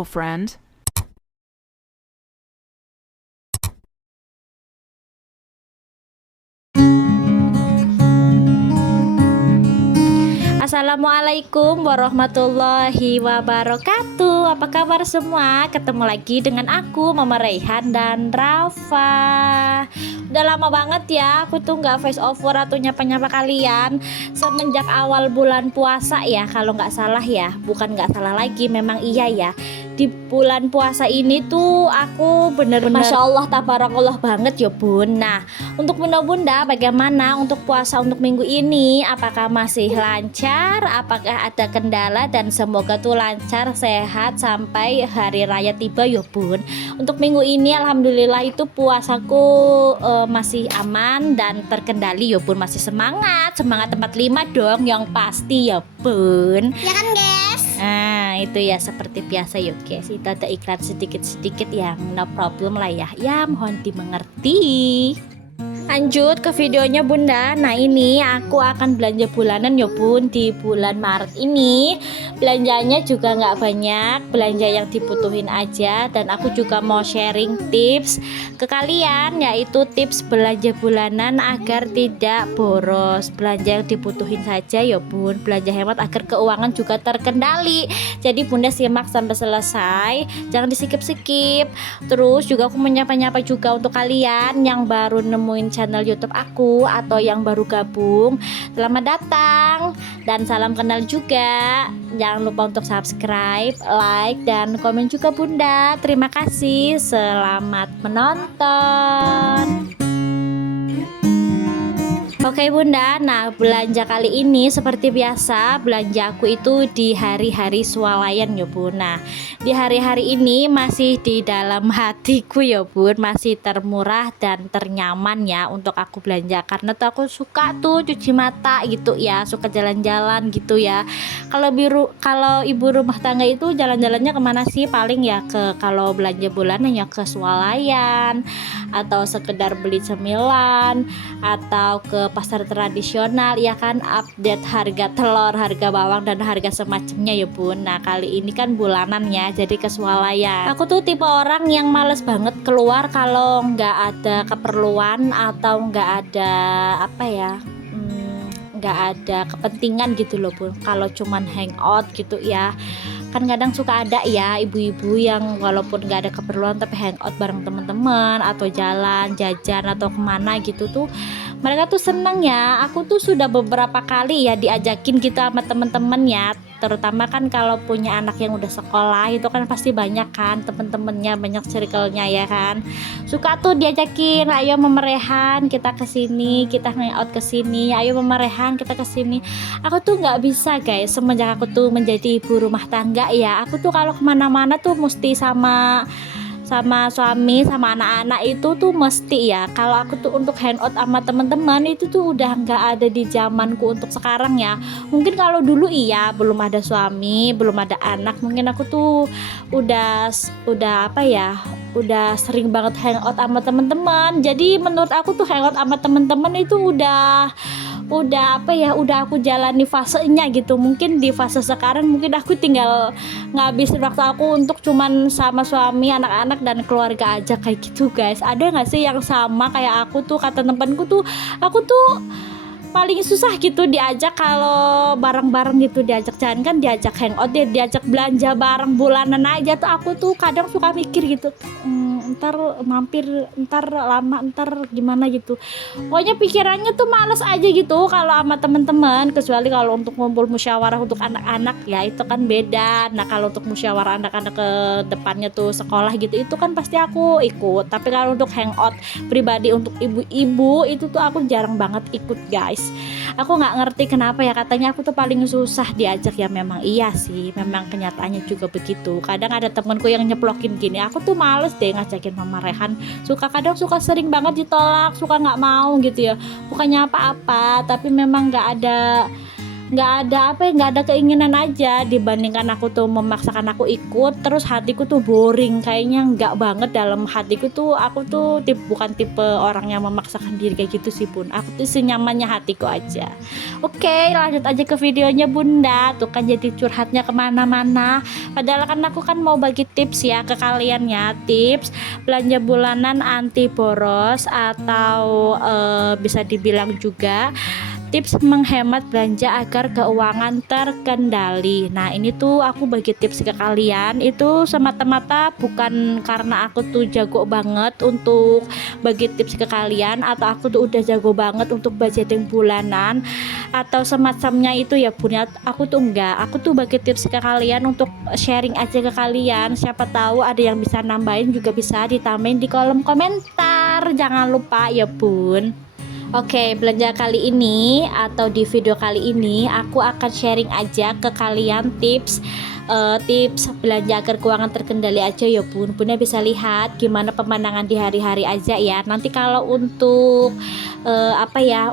Hello, friend. Assalamualaikum warahmatullahi wabarakatuh. Apa kabar semua? Ketemu lagi dengan aku, Mama Raihan dan Rafa. Udah lama banget ya aku tuh nggak voice over atau nyapa-nyapa kalian semenjak awal bulan puasa ya, kalau nggak salah ya. Bukan nggak salah lagi, memang iya ya. Di bulan puasa ini tuh aku bener-bener Masya Allah tabarakallah banget ya bun. Nah, untuk bunda-bunda bagaimana untuk puasa untuk minggu ini? Apakah masih lancar? Apakah ada kendala? Dan semoga tuh lancar, sehat sampai hari raya tiba ya bun. Untuk minggu ini alhamdulillah itu puasaku masih aman dan terkendali ya bun. Masih semangat 45 dong yang pasti ya bun. Ya kan guys? Nah itu ya seperti biasa yuk guys. Itu ada iklan sedikit-sedikit yang no problem lah ya. Ya mohon dimengerti. Lanjut ke videonya bunda. Nah ini aku akan belanja bulanan ya bun. Di bulan Maret ini belanjanya juga nggak banyak, belanja yang dibutuhin aja. Dan aku juga mau sharing tips ke kalian, yaitu tips belanja bulanan agar tidak boros. Belanja yang dibutuhin saja ya bun, belanja hemat agar keuangan juga terkendali. Jadi bunda simak sampai selesai, jangan di-skip-skip. Terus juga aku menyapa-nyapa juga untuk kalian yang baru nemuin channel YouTube aku atau yang baru gabung. Selamat datang dan salam kenal juga. Jangan lupa untuk subscribe, like, dan komen juga bunda. Terima kasih, selamat menonton. Oke bunda, nah belanja kali ini seperti biasa belanja aku itu di hari-hari swalayan ya bun. Nah di hari-hari ini masih di dalam hatiku ya bun, masih termurah dan ternyaman ya untuk aku belanja. Karena tuh aku suka tuh cuci mata gitu ya, suka jalan-jalan gitu ya. Kalau ibu rumah tangga itu jalan-jalannya kemana sih? Paling ya ke, kalau belanja bulanan ya ke swalayan, atau sekedar beli cemilan, atau ke pasar tradisional ya kan, update harga telur, harga bawang, dan harga semacamnya ya bun. Nah kali ini kan bulanan ya, jadi ke swalayan. Aku tuh tipe orang yang males banget keluar kalau nggak ada keperluan atau nggak ada apa ya, nggak ada kepentingan gitu loh bun. Kalau cuman hangout gitu ya, kan kadang suka ada ya ibu-ibu yang walaupun nggak ada keperluan tapi hangout bareng teman-teman atau jalan jajan atau kemana gitu tuh mereka tuh seneng ya. Aku tuh sudah beberapa kali ya diajakin gitu sama temen-temen ya, terutama kan kalau punya anak yang udah sekolah itu kan pasti banyak kan temen-temennya, banyak circle-nya ya kan, suka tuh diajakin, ayo memerehan kita kesini, kita hangout kesini, ayo memerehan kita kesini. Aku tuh nggak bisa guys, semenjak aku tuh menjadi ibu rumah tangga ya, aku tuh kalau kemana-mana tuh mesti sama suami, sama anak-anak itu tuh mesti ya. Kalau aku tuh untuk hangout sama teman-teman itu tuh udah nggak ada di zamanku untuk sekarang ya. Mungkin kalau dulu iya, belum ada suami, belum ada anak, mungkin aku tuh udah apa ya, udah sering banget hangout sama teman-teman. Jadi menurut aku tuh hangout sama teman-teman itu udah apa ya, udah aku jalani fasenya gitu. Mungkin di fase sekarang mungkin aku tinggal ngabisin waktu aku untuk cuman sama suami, anak-anak, dan keluarga aja kayak gitu guys. Ada nggak sih yang sama kayak aku tuh? Kata temanku tuh aku tuh paling susah gitu diajak kalau bareng-bareng gitu, diajak jalan kan, diajak hangout, diajak belanja bareng bulanan aja tuh aku tuh kadang suka mikir gitu, ntar mampir, ntar lama, ntar gimana gitu. Pokoknya pikirannya tuh males aja gitu kalau sama temen-temen, kecuali kalau untuk ngumpul musyawarah untuk anak-anak ya itu kan beda. Nah kalau untuk musyawarah anak-anak ke depannya tuh sekolah gitu, itu kan pasti aku ikut. Tapi kalau untuk hangout pribadi untuk ibu-ibu itu tuh aku jarang banget ikut guys. Aku nggak ngerti kenapa ya, katanya aku tuh paling susah diajak. Ya memang iya sih, memang kenyataannya juga begitu. Kadang ada temenku yang nyeplokin gini, aku tuh males deh ngajakin Mama Rehan, kadang suka sering banget ditolak, suka nggak mau gitu ya. Bukannya apa-apa, tapi memang nggak ada apa ya, nggak ada keinginan aja, dibandingkan aku tuh memaksakan aku ikut terus hatiku tuh boring, kayaknya nggak banget dalam hatiku tuh. Aku tuh bukan tipe orang yang memaksakan diri kayak gitu sih bun, aku tuh senyamannya hatiku aja. Oke, lanjut aja ke videonya bunda. Tuh kan jadi curhatnya kemana-mana, padahal kan aku kan mau bagi tips ya ke kalian ya, tips belanja bulanan anti boros, atau bisa dibilang juga tips menghemat belanja agar keuangan terkendali. Nah ini tuh aku bagi tips ke kalian itu semata-mata bukan karena aku tuh jago banget untuk bagi tips ke kalian, atau aku tuh udah jago banget untuk budgeting bulanan atau semacamnya itu ya bun ya. Aku tuh enggak, aku tuh bagi tips ke kalian untuk sharing aja ke kalian, siapa tahu ada yang bisa nambahin, juga bisa ditambahin di kolom komentar, jangan lupa ya bun. Oke, belanja kali ini atau di video kali ini aku akan sharing aja ke kalian tips belanja agar keuangan terkendali aja ya bun. Bunda bisa lihat gimana pemandangan di hari-hari aja ya. Nanti kalau untuk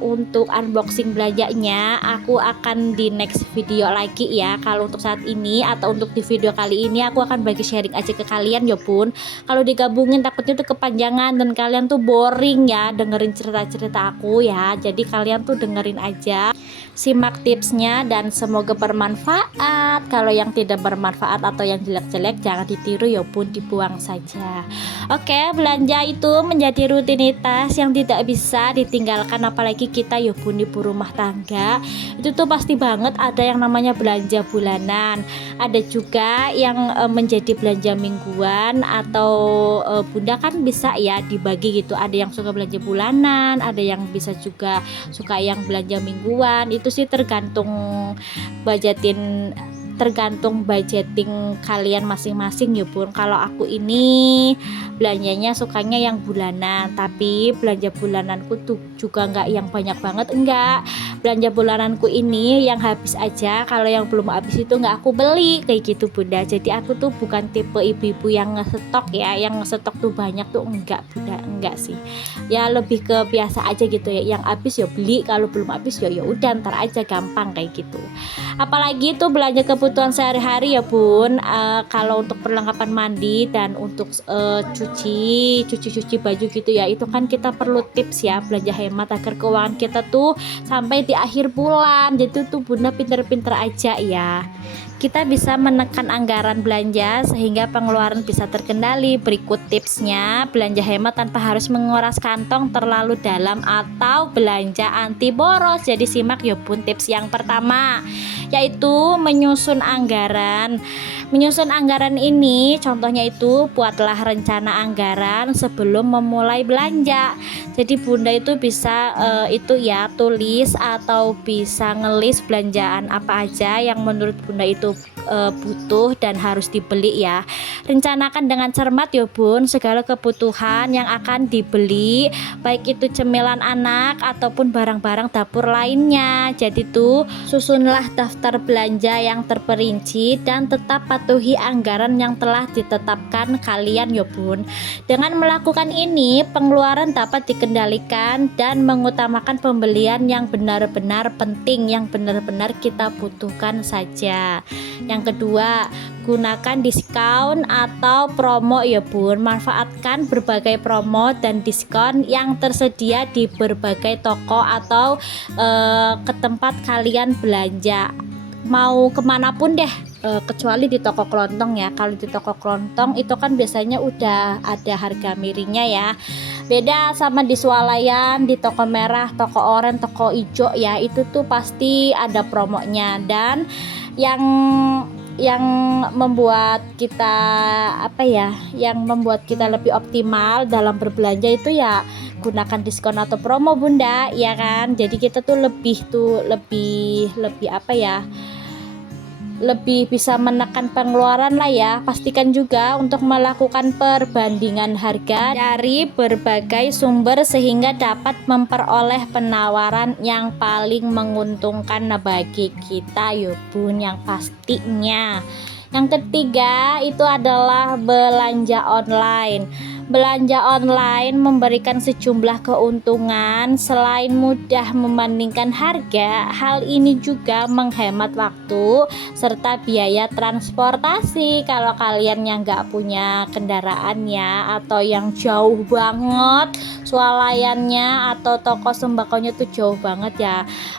untuk unboxing belanjanya aku akan di next video lagi ya. Kalau untuk saat ini atau untuk di video kali ini aku akan bagi sharing aja ke kalian ya bun. Kalau digabungin takutnya tuh kepanjangan dan kalian tuh boring ya dengerin cerita-cerita aku ya. Jadi kalian tuh dengerin aja, simak tipsnya dan semoga bermanfaat. Kalau yang tidak bermanfaat atau yang jelek-jelek jangan ditiru ya bun, dibuang saja. Oke, belanja itu menjadi rutinitas yang tidak bisa ditinggalkan, apalagi kita ya bun ibu rumah tangga. Itu tuh pasti banget ada yang namanya belanja bulanan, ada juga yang menjadi belanja mingguan, atau bunda kan bisa ya dibagi gitu, ada yang suka belanja bulanan, ada yang bisa juga suka yang belanja mingguan. Itu sih tergantung budgeting kalian masing-masing ya bun. Kalau aku ini belanjanya sukanya yang bulanan, tapi belanja bulananku tuh juga nggak yang banyak banget, enggak. Belanja bulananku ini yang habis aja, kalau yang belum habis itu nggak aku beli kayak gitu bunda. Jadi aku tuh bukan tipe ibu-ibu yang ngestok ya, yang ngestok tuh banyak tuh enggak bunda, enggak sih. Ya lebih ke biasa aja gitu ya, yang habis ya beli, kalau belum habis ya udah ntar aja, gampang kayak gitu. Apalagi tuh belanja kebutuhan sehari-hari ya bun. Kalau untuk perlengkapan mandi dan untuk cuci baju gitu ya, itu kan kita perlu tips ya, belanja hemat agar keuangan kita tuh sampai di akhir bulan. Jadi tuh bunda pinter-pinter aja ya, kita bisa menekan anggaran belanja sehingga pengeluaran bisa terkendali. Berikut tipsnya belanja hemat tanpa harus menguras kantong terlalu dalam atau belanja anti boros. Jadi simak ya bun tips yang pertama, yaitu menyusun anggaran. Menyusun anggaran ini contohnya itu buatlah rencana anggaran sebelum memulai belanja. Jadi bunda itu bisa itu ya tulis atau bisa ngelis belanjaan apa aja yang menurut bunda itu butuh dan harus dibeli ya. Rencanakan dengan cermat ya bun segala kebutuhan yang akan dibeli, baik itu cemilan anak ataupun barang-barang dapur lainnya. Jadi tuh susunlah daftar belanja yang terperinci dan tetap patuhi anggaran yang telah ditetapkan kalian ya bun. Dengan melakukan ini pengeluaran dapat dikendalikan dan mengutamakan pembelian yang benar-benar penting, yang benar-benar kita butuhkan saja. Yang kedua, gunakan diskon atau promo ya bun. Manfaatkan berbagai promo dan diskon yang tersedia di berbagai toko atau ke tempat kalian belanja, mau kemanapun deh, kecuali di toko kelontong ya. Kalau di toko kelontong itu kan biasanya udah ada harga miringnya ya, beda sama di swalayan, di toko merah, toko oranye, toko hijau ya, itu tuh pasti ada promonya. Dan yang membuat kita yang membuat kita lebih optimal dalam berbelanja itu ya gunakan diskon atau promo bunda ya kan. Jadi kita tuh lebih lebih bisa menekan pengeluaran lah ya. Pastikan juga untuk melakukan perbandingan harga dari berbagai sumber sehingga dapat memperoleh penawaran yang paling menguntungkan bagi kita ya bun, yang pastinya. Yang ketiga itu adalah belanja online. Belanja online memberikan sejumlah keuntungan. Selain mudah membandingkan harga, hal ini juga menghemat waktu serta biaya transportasi. Kalau kalian yang nggak punya kendaraannya atau yang jauh banget swalayannya atau toko sembakonya tuh jauh banget ya,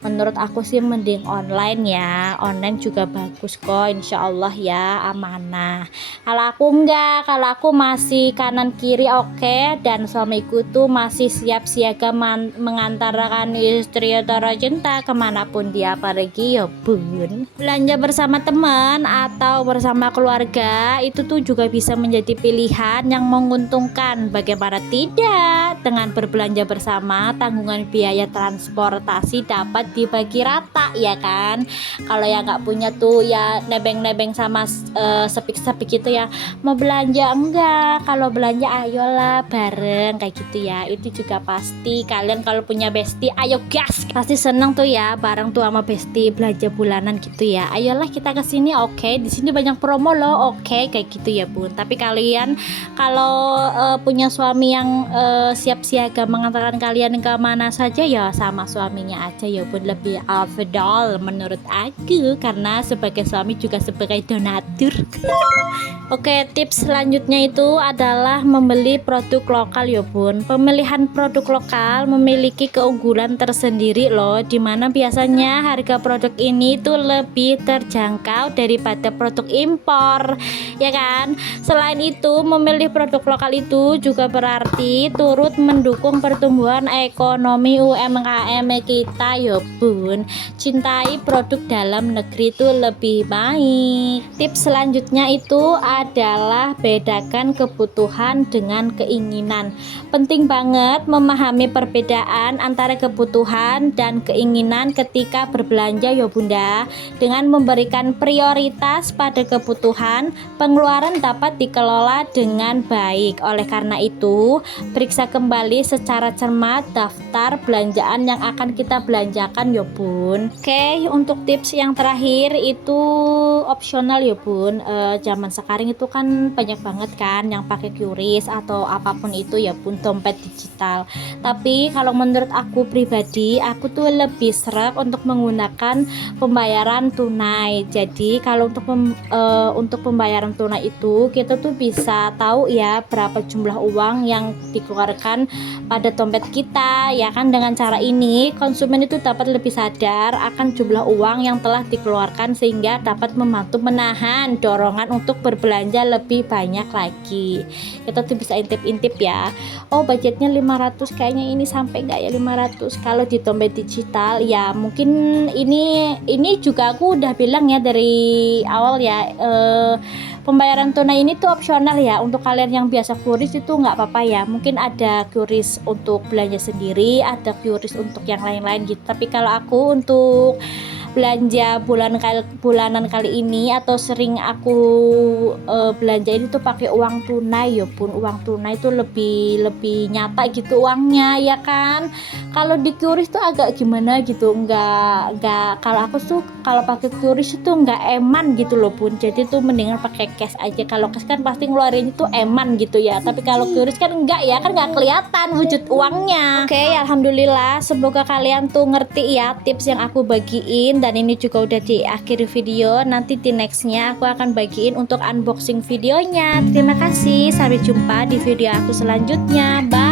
menurut aku sih mending online ya. Online juga bagus kok, insya Allah ya, amanah. Kalau aku enggak, kalau aku masih kanan kiri oke, dan suamiku tuh masih siap siaga mengantarkan istri atau cinta kemanapun dia pergi ya bun. Belanja bersama teman atau bersama keluarga itu tuh juga bisa menjadi pilihan yang menguntungkan. Bagaimana tidak, dengan berbelanja bersama tanggungan biaya transportasi dapat dibagi rata ya kan. Kalau yang nggak punya tuh ya nebeng-nebeng sama sepik-sepik itu ya, mau belanja enggak, kalau belanja ayolah bareng kayak gitu ya. Itu juga pasti kalian kalau punya bestie ayo gas, pasti seneng tuh ya bareng tuh sama bestie belanja bulanan gitu ya. Ayolah kita ke sini, oke, di sini banyak promo loh, oke, kayak gitu ya bun. Tapi kalian kalau punya suami yang siap siaga mengantarkan kalian ke mana saja ya sama suaminya aja ya bun, lebih afdol menurut aku, karena sebagai suami juga sebagai donatur. Oke, tips selanjutnya itu adalah membeli produk lokal ya bun. Pemilihan produk lokal memiliki keunggulan tersendiri loh, dimana biasanya harga produk ini tuh lebih terjangkau daripada produk impor ya kan. Selain itu, memilih produk lokal itu juga berarti turut mendukung pertumbuhan ekonomi UMKM kita ya bun. Cintai produk dalam negeri itu lebih baik. Tips selanjutnya itu adalah bedakan kebutuhan dengan keinginan. Penting banget memahami perbedaan antara kebutuhan dan keinginan ketika berbelanja ya bunda. Dengan memberikan prioritas pada kebutuhan, pengeluaran dapat dikelola dengan baik. Oleh karena itu, periksa kembali secara cermat daftar belanjaan yang akan kita belanjakan ya bun. Oke, untuk tips yang terakhir itu opsional ya bun. Zaman sekarang itu kan banyak banget kan yang pakai QRIS atau apapun itu ya bun, dompet digital. Tapi kalau menurut aku pribadi, aku tuh lebih sreg untuk menggunakan pembayaran tunai. Jadi kalau untuk pembayaran tunai itu kita tuh bisa tahu ya berapa jumlah uang yang dikeluarkan pada dompet kita ya kan. Dengan cara ini konsumen itu dapat lebih sadar akan jumlah uang yang telah dikeluarkan sehingga dapat membantu menahan dorongan untuk berbelanja lebih banyak lagi. Kita tuh bisa intip-intip ya, oh budgetnya 500, kayaknya ini sampai nggak ya 500. Kalau di dompet digital ya mungkin ini juga aku udah bilang ya dari awal ya, pembayaran tunai ini tuh opsional ya. Untuk kalian yang biasa QRIS itu nggak apa-apa ya, mungkin ada QRIS untuk belanja sendiri, ada QRIS untuk yang lain-lain gitu. Tapi kalau aku untuk belanja bulanan kali ini atau sering aku belanja ini tuh pakai uang tunai ya pun. Uang tunai itu lebih nyata gitu uangnya ya kan. Kalau di QRIS tuh agak gimana gitu, enggak kalau aku tuh kalau pakai QRIS itu enggak eman gitu loh bun. Jadi tuh mendingan pakai cash aja. Kalau cash kan pasti ngeluarin itu eman gitu ya, tapi kalau QRIS kan enggak ya, kan enggak kelihatan wujud uangnya. Oke, alhamdulillah semoga kalian tuh ngerti ya tips yang aku bagiin, dan ini juga udah di akhir video. Nanti di nextnya aku akan bagiin untuk unboxing videonya. Terima kasih, sampai jumpa di video aku selanjutnya. Bye.